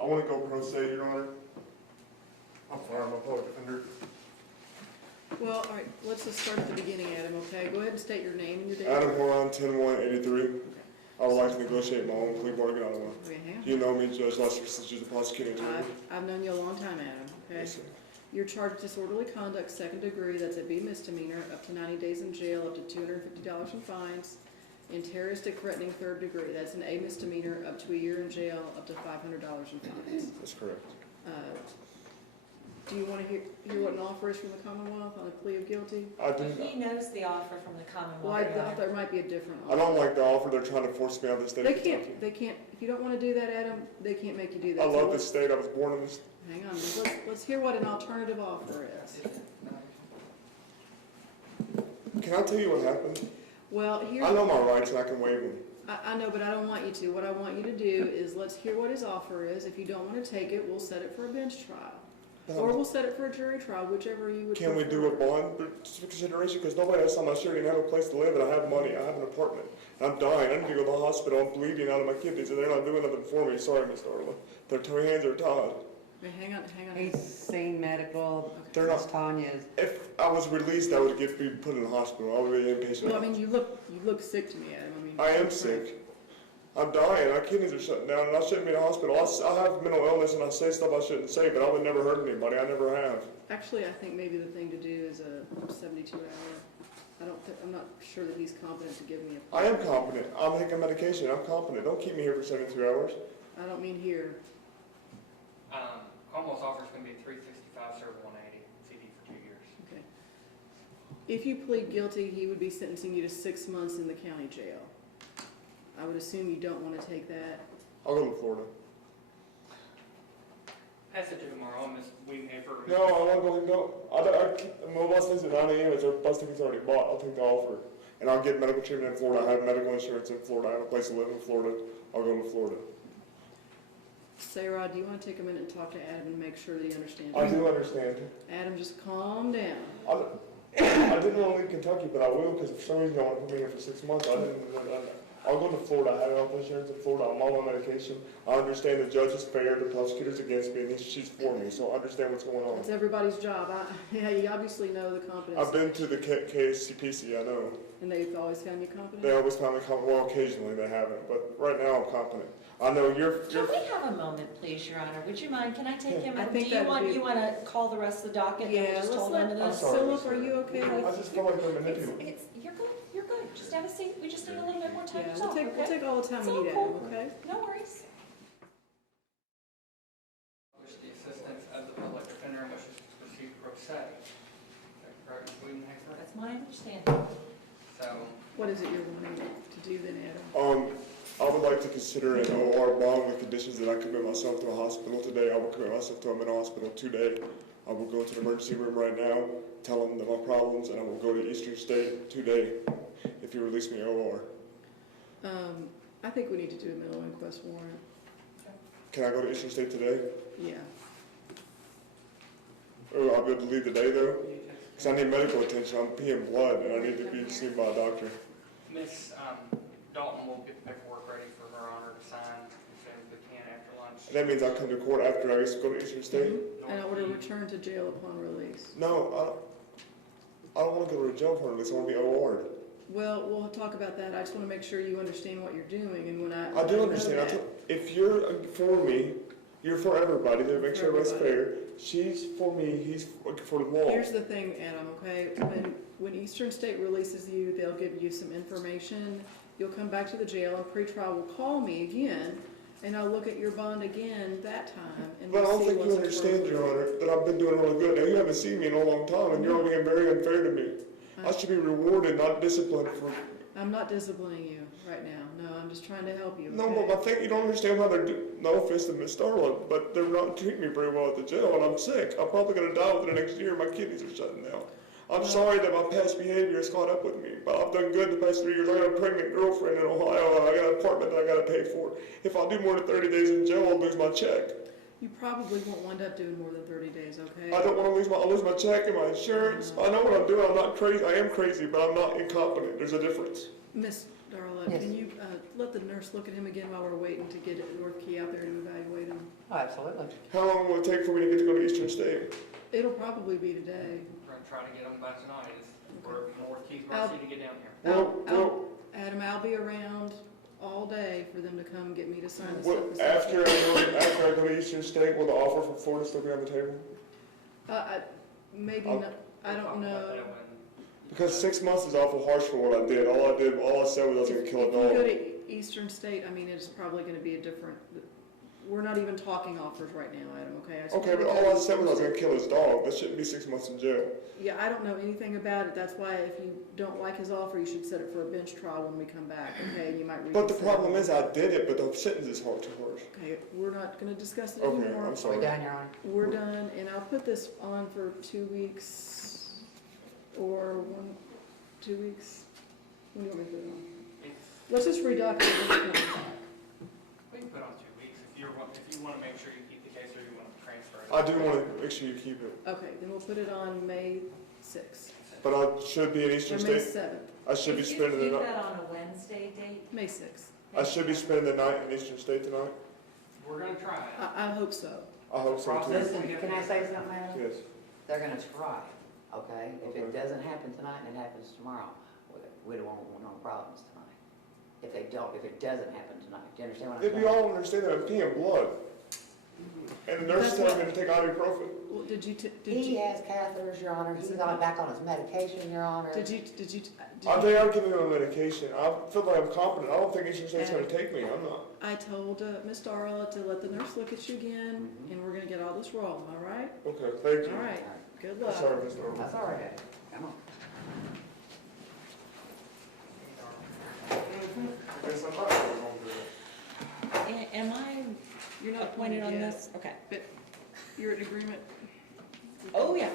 I want to go pro se, Your Honor. I'm sorry, I'm a public defender. Well, all right, let's just start at the beginning, Adam, okay? Go ahead and state your name and your date. Adam Horine, 10-1-83. I would like to negotiate my own plea bargain. I don't know. Okay, hang on. You know me, Judge Lester, since you're the prosecuting attorney. I've known you a long time, Adam, okay? Yes, sir. You're charged with disorderly conduct, second degree, that's a B misdemeanor, up to 90 days in jail, up to $250 in fines. And terroristic threatening, third degree, that's an A misdemeanor, up to a year in jail, up to $500 in fines. That's correct. Do you want to hear what an offer is from the Commonwealth on a plea of guilty? I do. He knows the offer from the Commonwealth. Well, I thought there might be a different offer. I don't like the offer. They're trying to force me out of the state of Kentucky. They can't, if you don't want to do that, Adam, they can't make you do that. I love this state. I was born in this. Hang on, let's hear what an alternative offer is. Can I tell you what happened? Well, here. I know my rights and I can waive them. I know, but I don't want you to. What I want you to do is let's hear what his offer is. If you don't want to take it, we'll set it for a bench trial. Or we'll set it for a jury trial, whichever you would prefer. Can we do a bond consideration? Because nobody else on my street even have a place to live, and I have money. I have an apartment. I'm dying. I need to go to the hospital. I'm bleeding out of my kidneys, and they're not doing nothing for me. Sorry, Miss Darla. Their hands are tied. Wait, hang on. He's seen medical. They're not. Tanya's. If I was released, I would be put in the hospital. I would be inpatient. Well, I mean, you look sick to me, Adam. I am sick. I'm dying. My kidneys are shutting down, and I shouldn't be in the hospital. I have mental illness, and I say stuff I shouldn't say, but I would never hurt anybody. I never have. Actually, I think maybe the thing to do is a 72-hour. I'm not sure that he's competent to give me a. I am competent. I'm taking medication. I'm competent. Don't keep me here for 72 hours. I don't mean here. Almost offer's going to be $365, serve 180, CD for 2 years. Okay. If you plead guilty, he would be sentencing you to 6 months in the county jail. I would assume you don't want to take that. I'll go to Florida. I have to do tomorrow on this week for. No, I won't go. My bus leaves at 9 a.m. It's our bus ticket's already bought. I'll take the offer. And I'll get medical treatment in Florida. I have medical insurance in Florida. I have a place to live in Florida. I'll go to Florida. Sarah, do you want to take a minute and talk to Adam and make sure that he understands? I do understand. Adam, just calm down. I didn't want to leave Kentucky, but I will because for some reason I want to put me here for 6 months. I'll go to Florida. I have health insurance in Florida. I'm on my medication. I understand the judge is fair, the prosecutor's against me, and she's for me, so I understand what's going on. It's everybody's job. Yeah, you obviously know the competence. I've been to the KSCPC, I know. And they've always found you competent? They always found me competent. Well, occasionally they haven't, but right now I'm competent. I know you're. Can we have a moment, please, Your Honor? Would you mind? Can I take him? I think you want to call the rest of the docket? Yeah, just let's hold let on to this? Philip, are you okay? I just feel like they're manipulating. You're good. You're good. Just have a seat. We just need a little bit more time Yeah, to talk. we'll take all the time we need, cool. Adam, okay? No worries. Wish the assistance of the public defender and wishes to proceed pro se. Correct, Ms. Wiedenhexer? That's my understanding. So, What is it you're wanting to do then, Adam? I would like to consider an OR bond with conditions that I commit myself to a hospital today. I will commit myself to a mental hospital today. I will go to the emergency room right now, tell them my problems, and I will go to Eastern State today if you release me OR. I think we need to do a mental inquest warrant. Can I go to Eastern State today? Yeah. Or I'll be able to leave today though? Because I need medical attention. I'm peeing blood and I need to be seen by a doctor. Miss Dalton will get the paperwork ready for Her Honor to sign as soon as we can after lunch. And that means I'll come to court after I used to go to Eastern State? And I order return to jail upon release. No, I don't want to go to jail for release. I want to be OR'd. Well, we'll talk about that. I just want to make sure you understand what you're doing, and when I do understand. If you're for me, you're for everybody. To make sure everybody's fair. She's for me. He's for the law. Here's the thing, Adam. Okay, when Eastern State releases you, they'll give you some information. You'll come back to the jail, and pretrial will call me again, and I'll look at your bond again that time. And But I we'll don't see think you what's understand, Your appropriate. Honor, that I've been doing really good. Now you haven't seen me in a long time, and you're being very unfair to me. I should be rewarded, not disciplined for. I'm not disciplining you right now. No, I'm just trying to help you. No, okay? but I think you don't understand how they're doing. No offense to Miss Starland, but they're not treating me very well at the jail, and I'm sick. I'm probably going to die within the next year. My kidneys are shutting down. I'm sorry that my past behavior has caught up with me, but I've done good the past 3 years. I got a pregnant girlfriend in Ohio, and I got an apartment that I got to pay for. If I do more than 30 days in jail, I'll lose my check. You probably won't wind up doing more than 30 days, okay? I don't want to lose my check and my insurance. I know what I'm doing. I'm not crazy. I am crazy, but I'm not incompetent. There's a difference. Miss Darla, Yes. can you let the nurse look at him again while we're waiting to get North Key out there to evaluate him? Oh, absolutely. How long will it take for me to get to go to Eastern State? It'll probably be today. We're gonna try to get them by tonight, we're more Keith I'll- Mercy to get down here. Adam, I'll be around all day for them to come get me to sign the Well, stuff. after I go to Eastern State, will the offer from Florida still be on the table? Maybe I'll- not, I We'll don't talk about know. that when- Because 6 months is awful harsh for what I did. All I said was I was gonna kill a If you go dog. to Eastern State, I mean, it's probably gonna be a different, we're not even talking offers right now, Adam, okay? Okay, but all I said was I was gonna kill his dog. That shouldn't be 6 months in jail. Yeah, I don't know anything about it, that's why if you don't like his offer, you should set it for a bench trial when we come back, okay? You might reconsider. But the problem is I did it, but the sentence is hard too harsh. Okay, we're not gonna discuss it Okay, anymore. I'm Are sorry. we done, Your Honor? We're done, and I'll put this on for 2 weeks, or 2 weeks. When do you want me to put it on? Let's just redocument it. We can put on 2 weeks, if you wanna make sure you keep the case or you wanna transfer it. I do want to make sure you keep it. Okay, then we'll put it on May 6th, But I should be in or Eastern May State. 7th, I should be If you spending the keep night. that on a Wednesday date, May 6th. I should be spending the night in Eastern State tonight. We're gonna try it. I hope so. I hope so too. Listen, can I say something, Adam? Yes. They're gonna try, okay? If it Okay. doesn't happen tonight and it happens tomorrow, we don't want no problems tonight. If it doesn't happen tonight, do you understand what I'm If saying? you all understand that I'm peeing blood, and the nurse is That's telling what- me to take ibuprofen. Well, did you, He has catheters, Your Honor. He's on back on his medication, Your Honor. did you, They are giving me my medication. I feel like I'm competent. I don't think Eastern State's going to take me. I'm not. I told Miss Darla to let the nurse look at you again, and we're gonna get all this rolling, all right? Okay, thank you. All right, good I'm luck. sorry, Mr. Earl. That's all right. Come on. Guess I'm not going to do it. am I You're not appointed on yet, this? Okay. But you're in agreement? Oh, yeah.